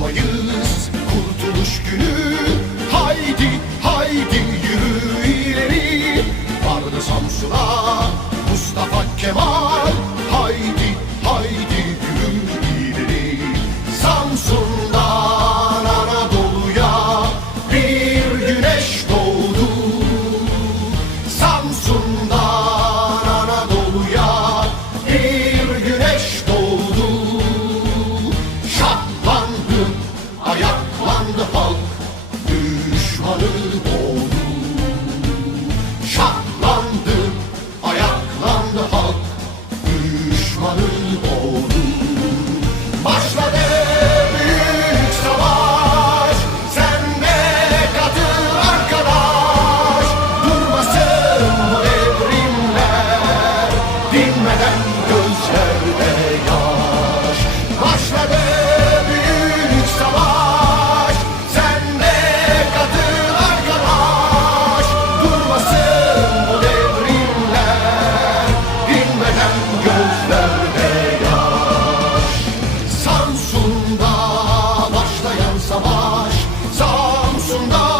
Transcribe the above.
мою Пошли! Samsun'da